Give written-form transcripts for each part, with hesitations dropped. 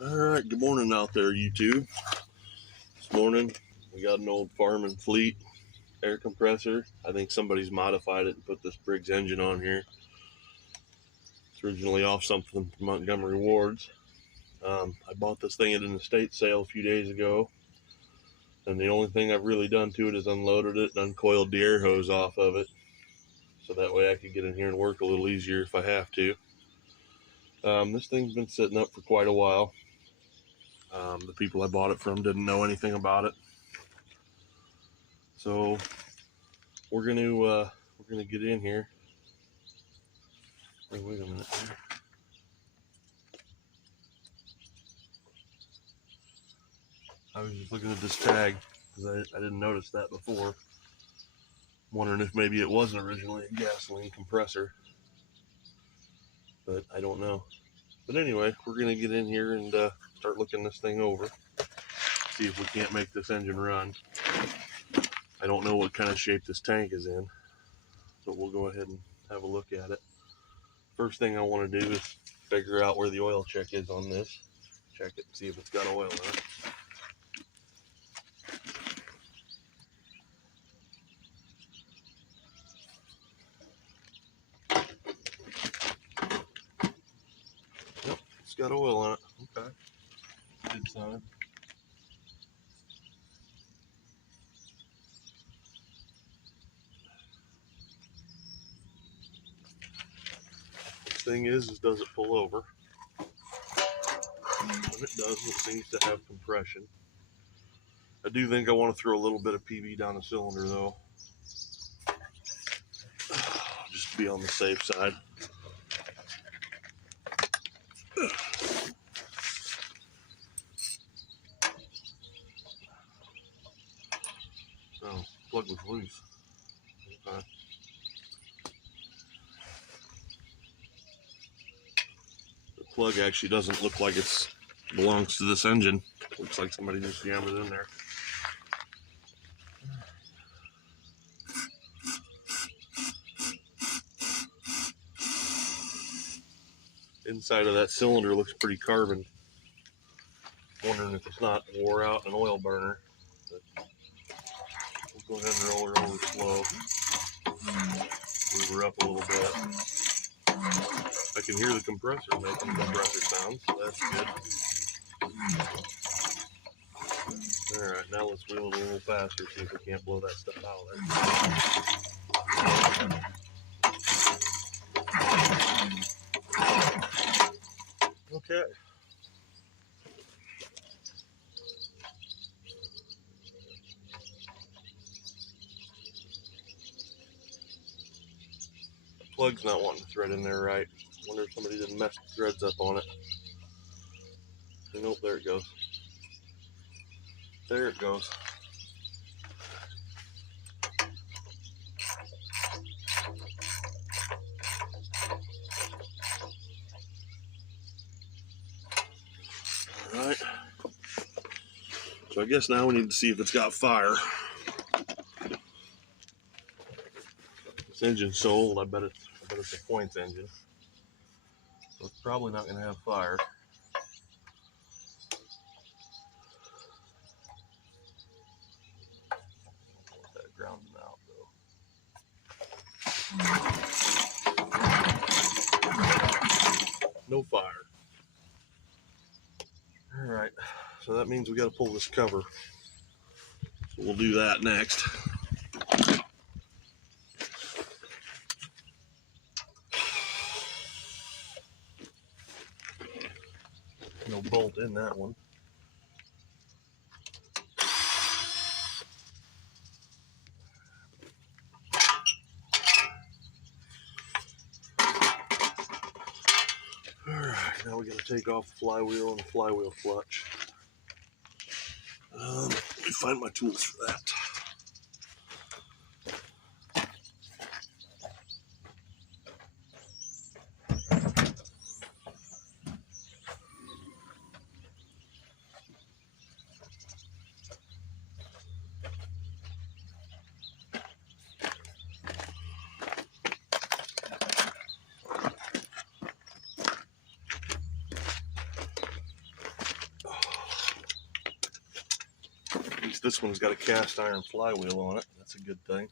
Alright, good morning out there, YouTube. This morning, we got an old Farm & Fleet air compressor. I think somebody's modified it and put this Briggs engine on here. It's originally off something from Montgomery Ward's. I bought this thing at an estate sale a few days ago, and the only thing I've really done to it is unloaded it and uncoiled the air hose off of it, so that way I could get in here and work a little easier if I have to. This thing's been sitting up for quite a while. The people I bought it from didn't know anything about it, so we're gonna get in here. Oh, wait a minute here. I was just looking at this tag because I didn't notice that before. I'm wondering if maybe it wasn't originally a gasoline compressor, but I don't know. But anyway, we're gonna get in here and start looking this thing over, see if we can't make this engine run. I don't know what kind of shape this tank is in, but we'll go ahead and have a look at it. First thing I want to do is figure out where the oil check is on this. Check it and see if it's got oil in it. Yep, it's got oil in it. Okay, good sign. Thing is does it pull over? When it does, it seems to have compression. I do think I want to throw a little bit of PB down the cylinder though, just to be on the safe side. Oh, plug was loose. Okay. The plug actually doesn't look like it belongs to this engine. Looks like somebody just jammed it in there. Inside of that cylinder looks pretty carbon. Wondering if it's not wore out an oil burner. But we'll go ahead and roll her over slow. Move her up a little bit. I can hear the compressor making compressor sounds, so that's good. Alright, now let's wheel it a little faster, see if we can't blow that stuff out of there. Okay. The plug's not wanting to thread in there right. Wonder if somebody didn't mess the threads up on it. Nope, there it goes. There it goes. Alright. So I guess now we need to see if it's got fire. This engine's so old, I bet it's a points engine. So it's probably not going to have fire. Let that ground out though. No fire. Alright, so that means we got to pull this cover. So we'll do that next. No bolt in that one. Alright, now we got to take off the flywheel and the flywheel clutch. Let me find my tools for that. least this one's got a cast iron flywheel on it. That's a good thing.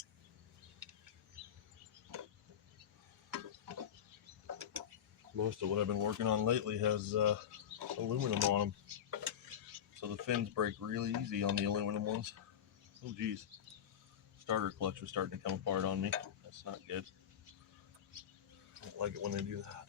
Most of what I've been working on lately has aluminum on them, so the fins break really easy on the aluminum ones. Oh geez, starter clutch was starting to come apart on me. That's not good. I don't like it when they do that.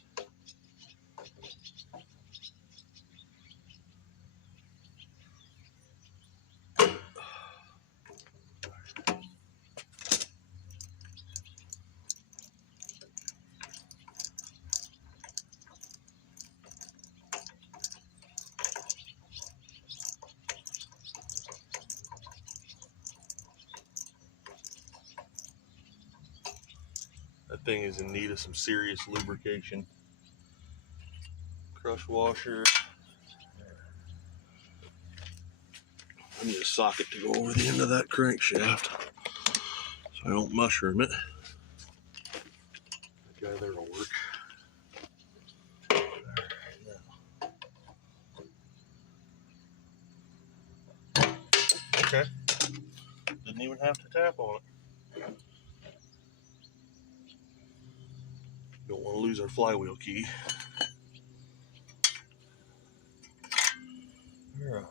That thing is in need of some serious lubrication. Crush washer. I need a socket to go over the end of that crankshaft so I don't mushroom it. That guy there will work. Okay. Didn't even have to tap on it. Don't want to lose our flywheel key. Alright.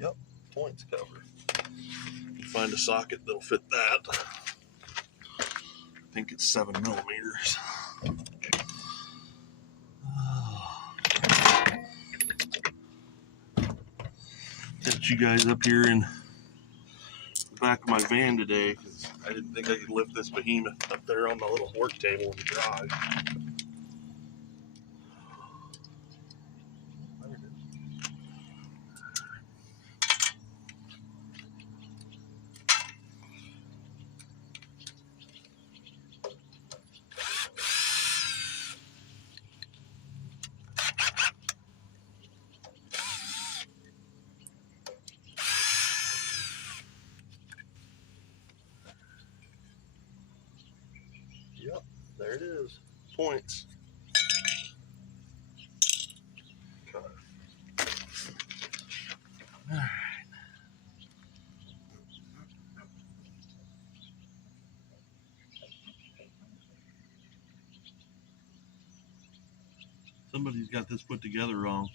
Yep, points covered. Find a socket that'll fit that. I think it's 7 millimeters. Got you guys up here in the back of my van today because I didn't think I could lift this behemoth up there on my little work table in the garage. Yep, there it is. Points. Okay. Alright. Somebody's got this put together wrong.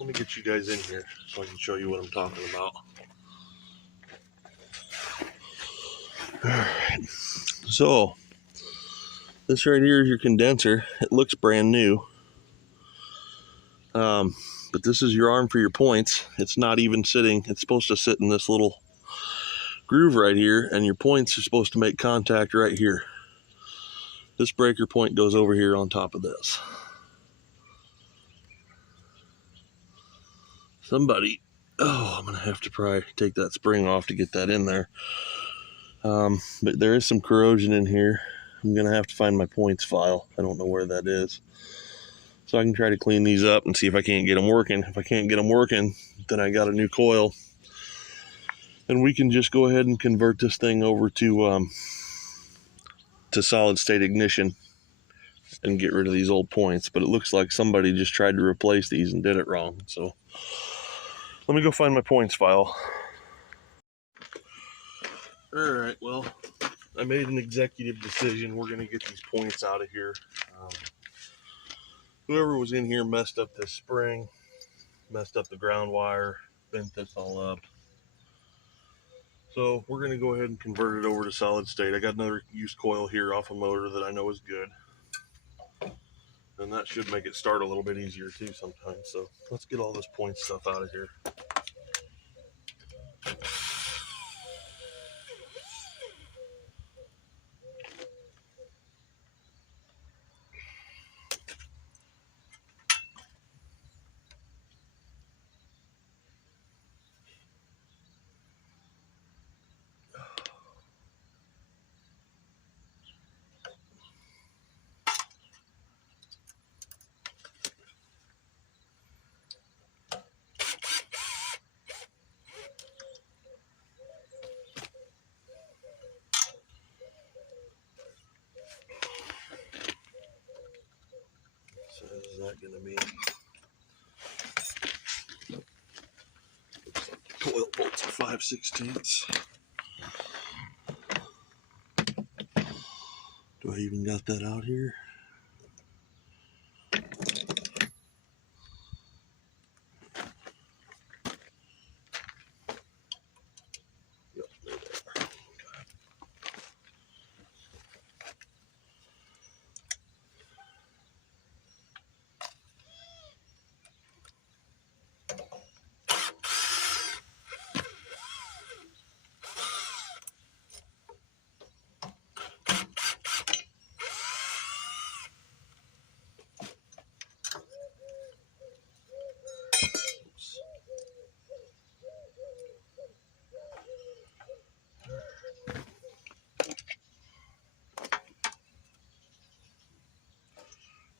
Let me get you guys in here so I can show you what I'm talking about. Alright. So, this right here is your condenser. It looks brand new. But this is your arm for your points. It's not even sitting. It's supposed to sit in this little groove right here, and your points are supposed to make contact right here. This breaker point goes over here on top of this. Somebody, I'm gonna have to probably take that spring off to get that in there. But there is some corrosion in here. I'm gonna have to find my points file. I don't know where that is. So I can try to clean these up and see if I can't get them working. If I can't get them working, then I got a new coil. And we can just go ahead and convert this thing over to solid state ignition and get rid of these old points. But it looks like somebody just tried to replace these and did it wrong. So let me go find my points file. Alright, well, I made an executive decision. We're going to get these points out of here. Whoever was in here messed up this spring, messed up the ground wire, bent this all up. So we're going to go ahead and convert it over to solid state. I got another used coil here off a motor that I know is good. And that should make it start a little bit easier too sometimes. So let's get all this point stuff out of here. So is that going to be Coil bolts are 5/16. Do I even got that out here? Yep, there they are.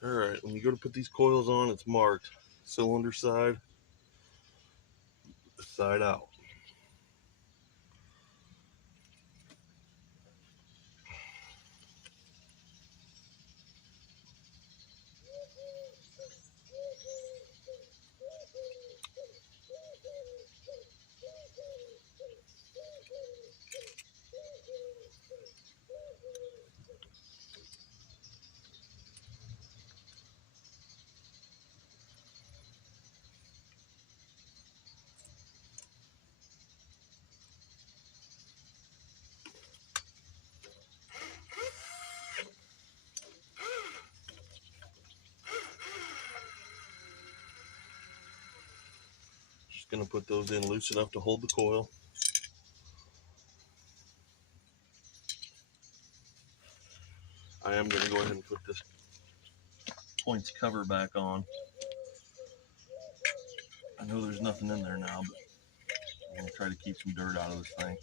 Alright, when you go to put these coils on, it's marked cylinder side, side out. Just going to put those in loose enough to hold the coil. I am going to go ahead and put this points cover back on. I know there's nothing in there now, but I'm going to try to keep some dirt out of this thing.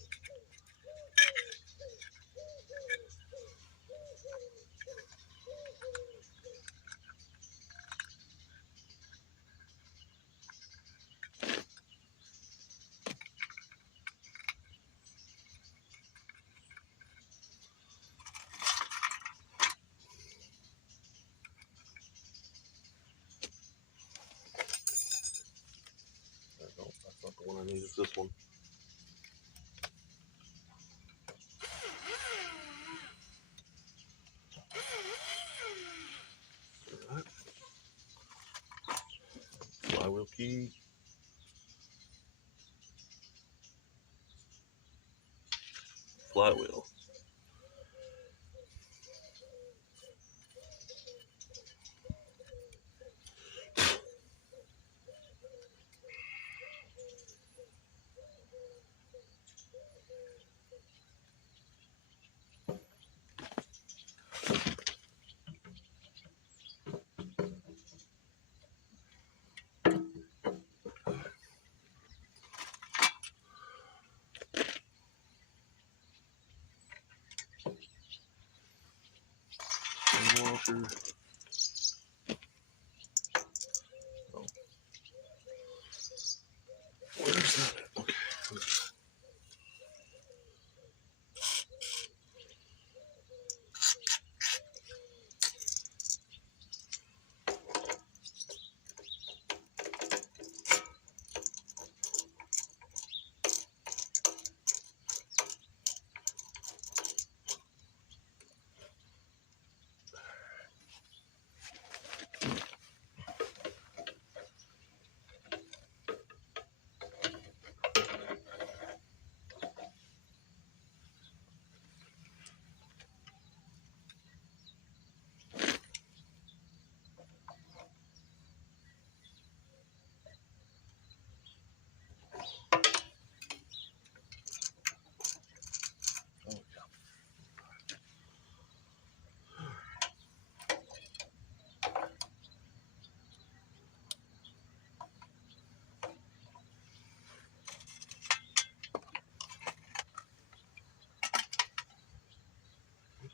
No, that's not the one I need, it's this one. Alright. Flywheel key. Flywheel. Washer. Oh. Where's that? Okay.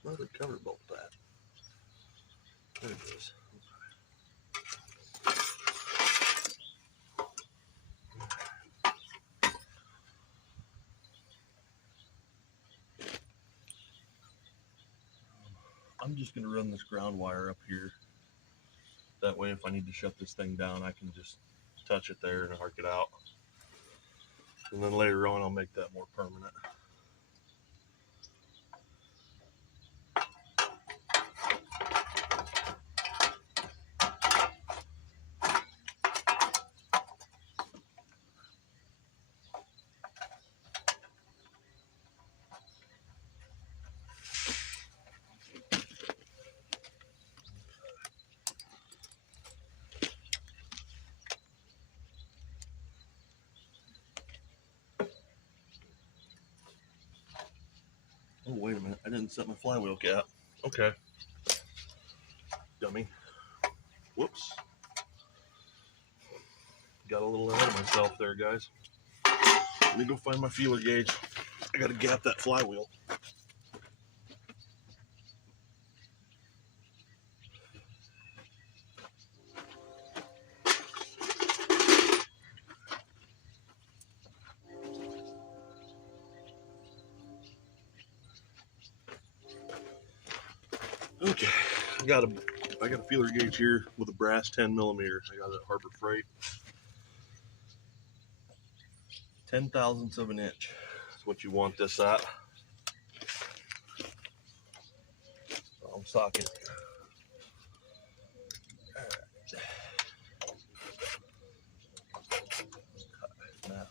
Where's the cover bolt at? There it is. I'm just going to run this ground wire up here. That way if I need to shut this thing down, I can just touch it there and arc it out. And then later on, I'll make that more permanent. Oh, wait a minute. I didn't set my flywheel cap. Okay. Dummy. Whoops. Got a little ahead of myself there, guys. Let me go find my feeler gauge. I gotta gap that flywheel. Okay, I got a feeler gauge here with a brass 10 millimeter. I got it at Harbor Freight. 10 thousandths of an inch. That's what you want this at. I'm socket. Now.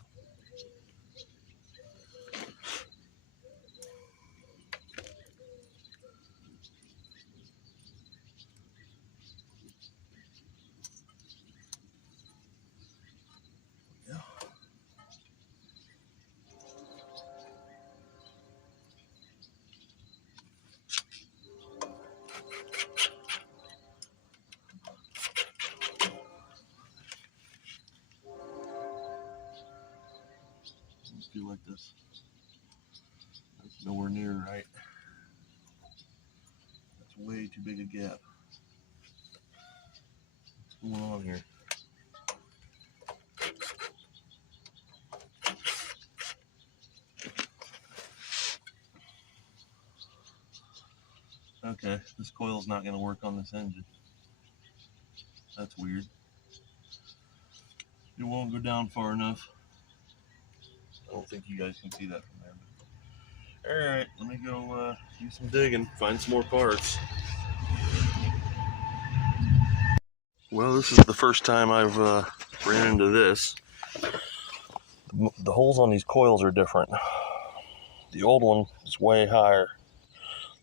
Let's do like this. That's nowhere near right. That's way too big a gap. What's going on here? Okay, this coil's not going to work on this engine. That's weird. It won't go down far enough. I don't think you guys can see that from there. Alright, let me go do some digging, find some more parts. Well, this is the first time I've ran into this. The holes on these coils are different. The old one is way higher,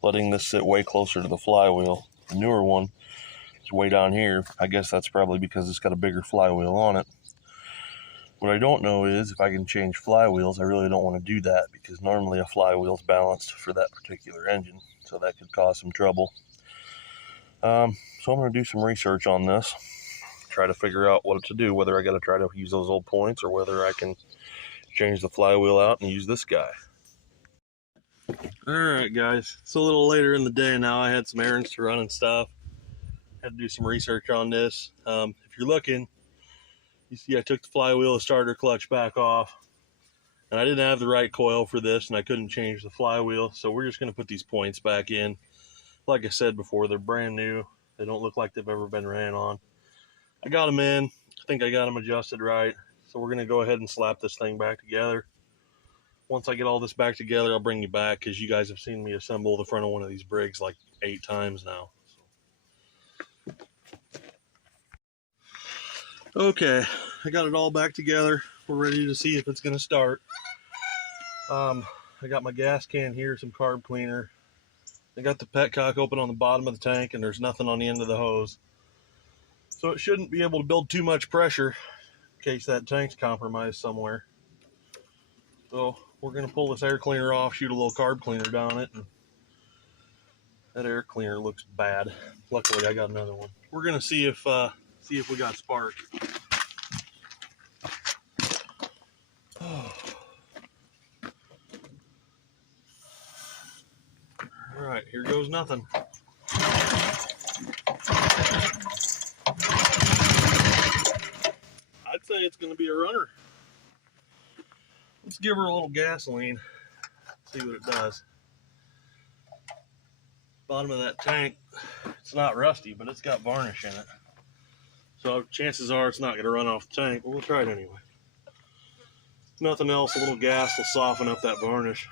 letting this sit way closer to the flywheel. The newer one is way down here. I guess that's probably because it's got a bigger flywheel on it. What I don't know is if I can change flywheels. I really don't want to do that because normally a flywheel's balanced for that particular engine, so that could cause some trouble. So I'm going to do some research on this, try to figure out what to do, whether I got to try to use those old points or whether I can change the flywheel out and use this guy. Alright guys, it's a little later in the day now. I had some errands to run and stuff. Had to do some research on this. If you're looking, you see I took the flywheel, the starter clutch back off, and I didn't have the right coil for this and I couldn't change the flywheel, so we're just going to put these points back in. Like I said before, they're brand new. They don't look like they've ever been ran on. I got them in. I think I got them adjusted right, so we're going to go ahead and slap this thing back together. Once I get all this back together, I'll bring you back because you guys have seen me assemble the front of one of these Briggs like 8 times now. Okay, I got it all back together. We're ready to see if it's going to start. I got my gas can here, some carb cleaner. I got the petcock open on the bottom of the tank and there's nothing on the end of the hose. So it shouldn't be able to build too much pressure in case that tank's compromised somewhere. So we're going to pull this air cleaner off, shoot a little carb cleaner down it. And that air cleaner looks bad. Luckily I got another one. We're going to see if we got spark. All right, here goes nothing. I'd say it's going to be a runner. Let's give her a little gasoline, see what it does. Bottom of that tank, it's not rusty, but it's got varnish in it. So chances are it's not going to run off the tank, but we'll try it anyway. Nothing else, a little gas will soften up that varnish.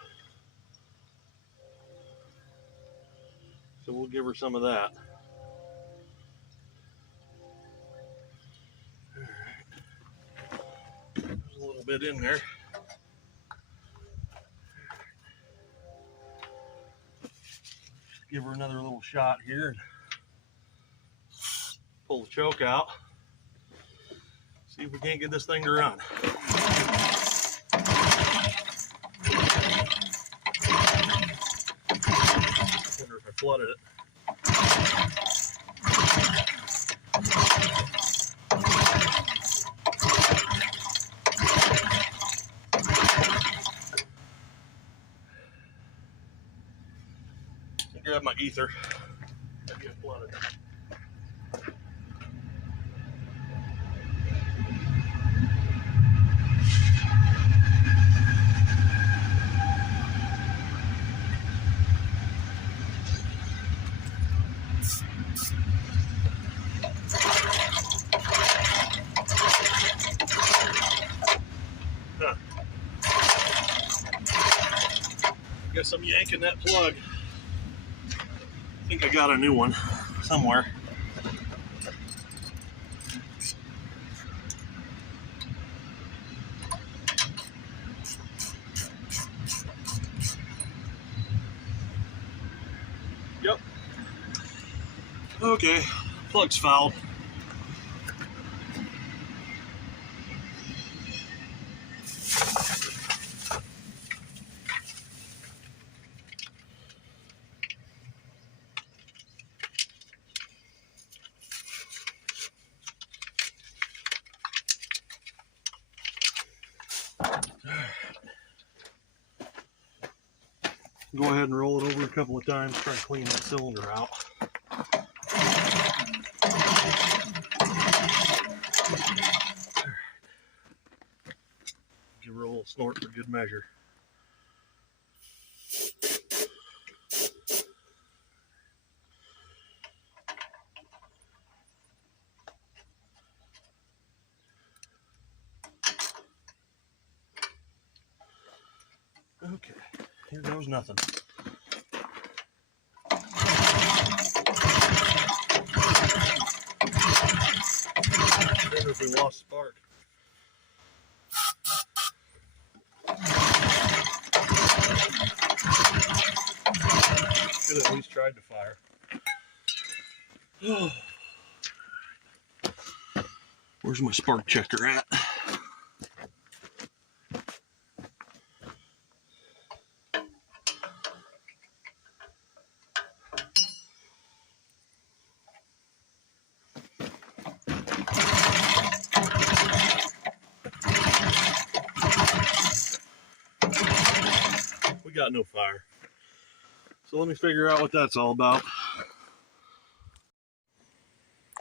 So we'll give her some of that. There's a little bit in there. Give her another little shot here and pull the choke out. See if we can't get this thing to run. Wonder if I flooded it. Grab my ether. Maybe I flooded it. Huh. Guess I'm yanking that plug. I think I got a new one somewhere. Yep. Okay, plug's fouled. Go ahead and roll it over a couple of times, try to clean that cylinder out. Give her a little snort for good measure. Okay, here goes nothing. I wonder if we lost spark. Should have at least tried to fire. Where's my spark checker at? We got no fire. So let me figure out what that's all about.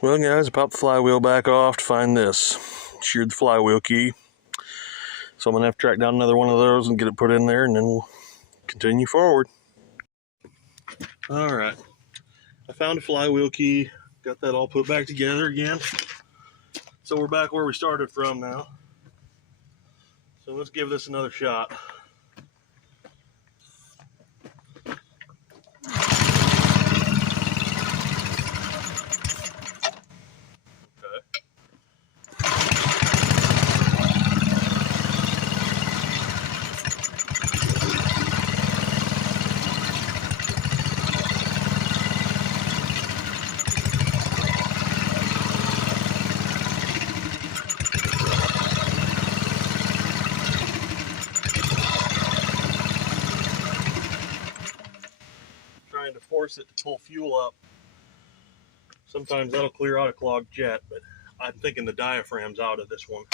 Well guys, I popped the flywheel back off to find this. Sheared the flywheel key. So I'm gonna have to track down another one of those and get it put in there, and then we'll continue forward. All right, I found a flywheel key, got that all put back together again. So we're back where we started from now. So let's give this another shot. To force it to pull fuel up. Sometimes that'll clear out a clogged jet, but I'm thinking the diaphragm's out of this one.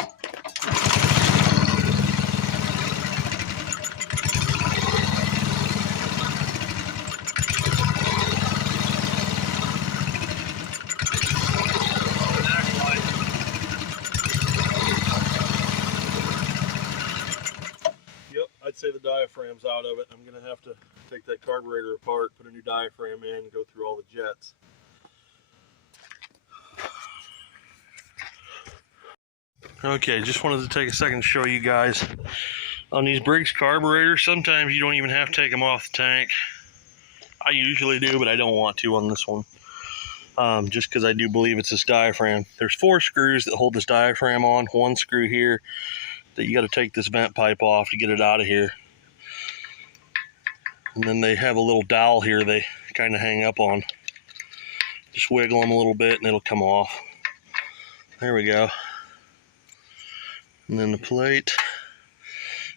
Yep, I'd say the diaphragm's out of it. I'm gonna have to take that carburetor apart, put a new diaphragm in, and go through all the jets. Okay, just wanted to take a second to show you guys on these Briggs carburetors. Sometimes you don't even have to take them off the tank. I usually do, but I don't want to on this one. Just because I do believe it's this diaphragm. There's 4 screws that hold this diaphragm on. 1 screw here that you got to take this vent pipe off to get it out of here. And then they have a little dowel here they kind of hang up on. Just wiggle them a little bit and it'll come off. There we go. And then the plate.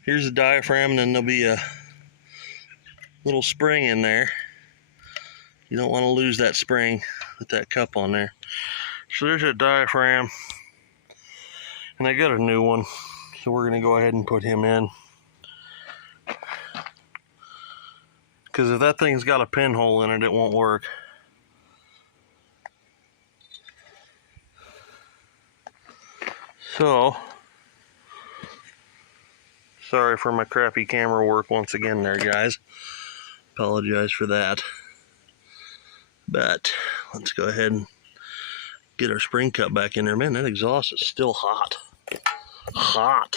Here's the diaphragm, and then there'll be a little spring in there. You don't want to lose that spring with that cup on there. So there's a diaphragm. And I got a new one. So we're going to go ahead and put him in. Because if that thing's got a pinhole in it, it won't work. So, sorry for my crappy camera work once again there, guys. Apologize for that. But let's go ahead and get our spring cup back in there. Man, that exhaust is still hot. Hot.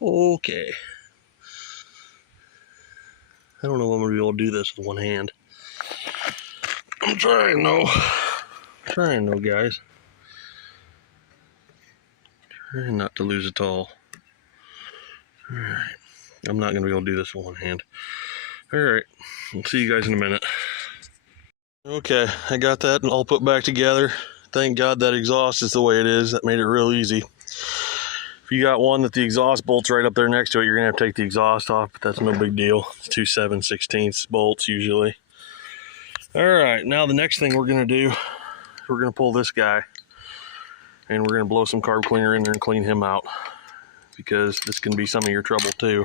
Okay. I don't know if I'm going to be able to do this with one hand. I'm trying though. Guys. Trying not to lose it all. Alright. I'm not going to be able to do this with one hand. Alright. I'll see you guys in a minute. Okay, I got that all put back together. Thank God that exhaust is the way it is. That made it real easy. If you got one that the exhaust bolt's right up there next to it, you're going to have to take the exhaust off, but that's no big deal. It's 2 7/16 bolts usually. Alright, now the next thing we're going to do, we're going to pull this guy. And we're going to blow some carb cleaner in there and clean him out. Because this can be some of your trouble too.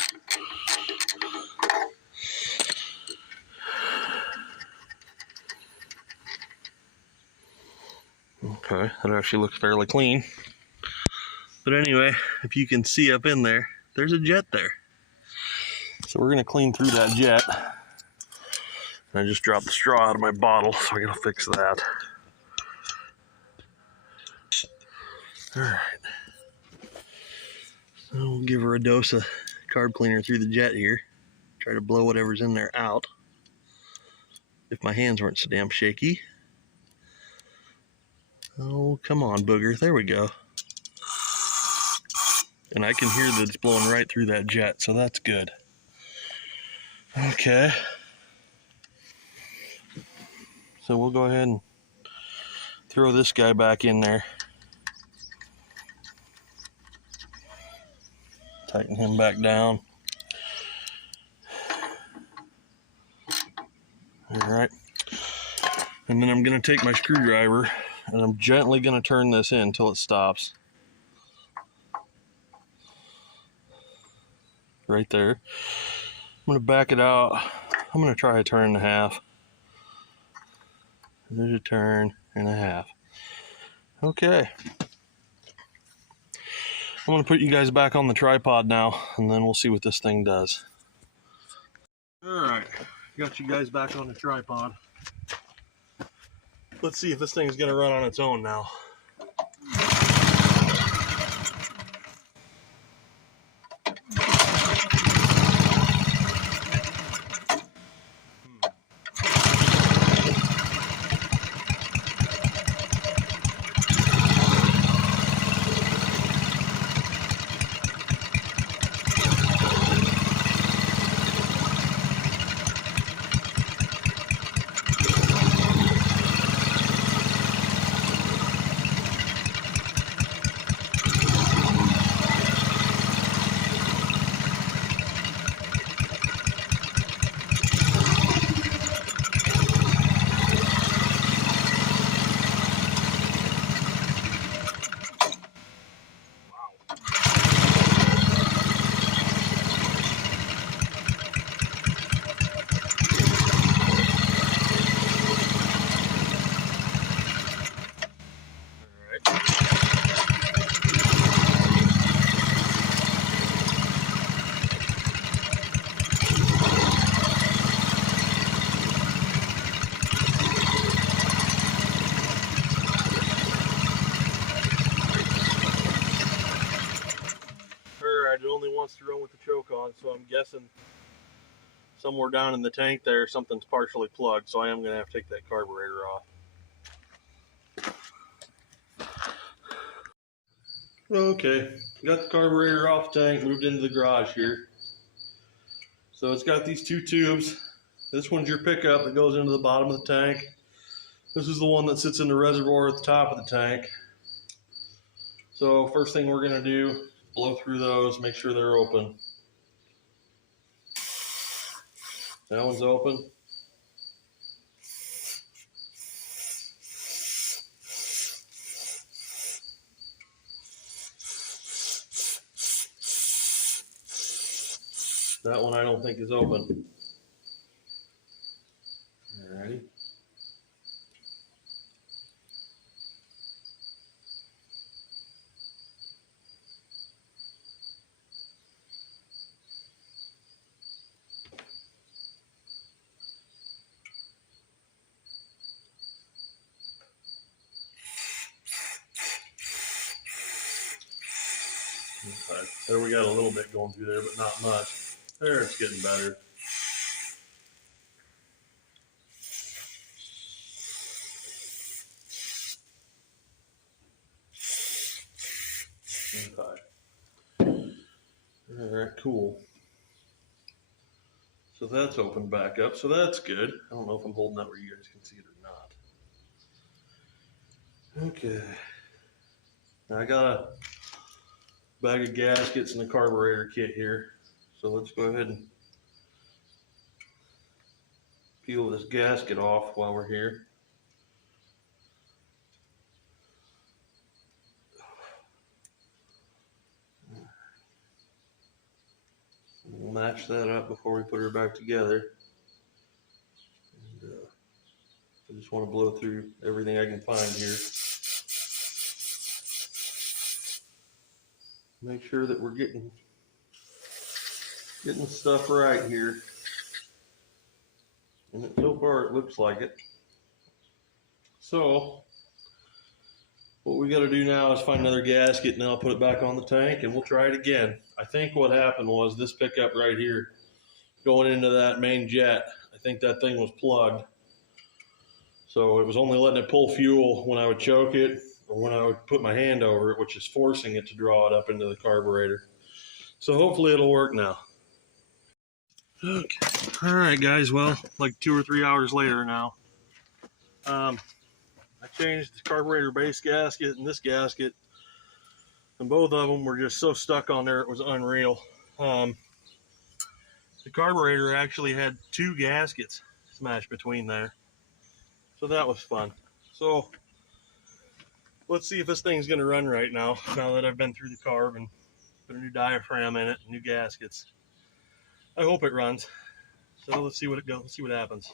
Okay, that actually looks fairly clean. But anyway, if you can see up in there, there's a jet there. So we're going to clean through that jet. And I just dropped the straw out of my bottle, so I got to fix that. Alright. So we'll give her a dose of carb cleaner through the jet here. Try to blow whatever's in there out. If my hands weren't so damn shaky. Oh, come on, booger. There we go. And I can hear that it's blowing right through that jet, so that's good. Okay. So we'll go ahead and throw this guy back in there. Tighten him back down. Alright. And then I'm going to take my screwdriver and I'm gently going to turn this in until it stops. Right there. I'm going to back it out. I'm going to try a turn and a half. There's a turn and a half. Okay. I'm going to put you guys back on the tripod now, and then we'll see what this thing does. Alright, got you guys back on the tripod. Let's see if this thing's going to run on its own now. only wants to run with the choke on, so I'm guessing somewhere down in the tank there something's partially plugged, so I am going to have to take that carburetor off. Okay, got the carburetor off the tank, moved into the garage here. So it's got these two tubes. This one's your pickup that goes into the bottom of the tank. This is the one that sits in the reservoir at the top of the tank. So first thing we're going to do, blow through those, make sure they're open. That one's open. That one I don't think is open. Alrighty. Okay. There we got a little bit going through there, but not much. There, it's getting better. Okay. Alright, cool. So that's opened back up, so that's good. I don't know if I'm holding that where you guys can see it or not. Okay. Now I got a bag of gaskets in the carburetor kit here. So let's go ahead and peel this gasket off while we're here. We'll match that up before we put her back together. And, I just want to blow through everything I can find here. Make sure that we're getting stuff right here. And so far it looks like it. So what we got to do now is find another gasket, and then I'll put it back on the tank and we'll try it again. I think what happened was this pickup right here going into that main jet, I think that thing was plugged. So it was only letting it pull fuel when I would choke it or when I would put my hand over it, which is forcing it to draw it up into the carburetor. So hopefully it'll work now. Okay. All right, guys. Well, like 2 or 3 hours later now. I changed the carburetor base gasket and this gasket, and both of them were just so stuck on there it was unreal. The carburetor actually had 2 gaskets smashed between there, so that was fun. So let's see if this thing's going to run right now that I've been through the carb and put a new diaphragm in it, new gaskets. I hope it runs. So let's see what it goes. Let's see what happens.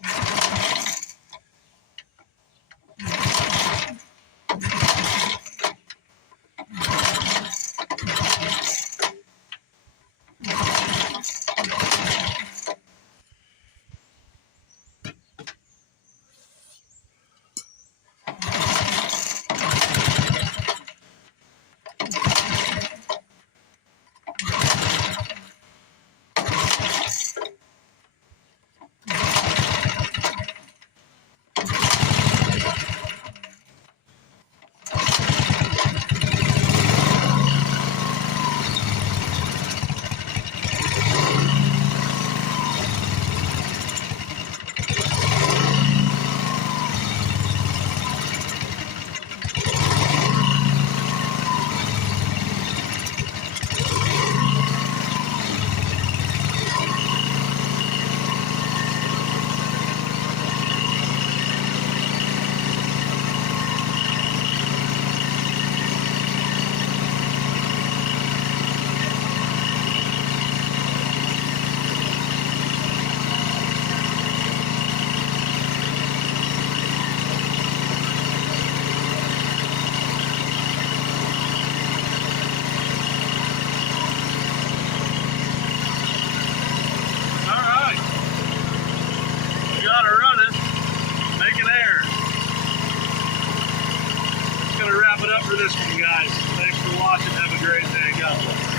Wrap it up for this one, guys. Thanks for watching. Have a great day. God bless.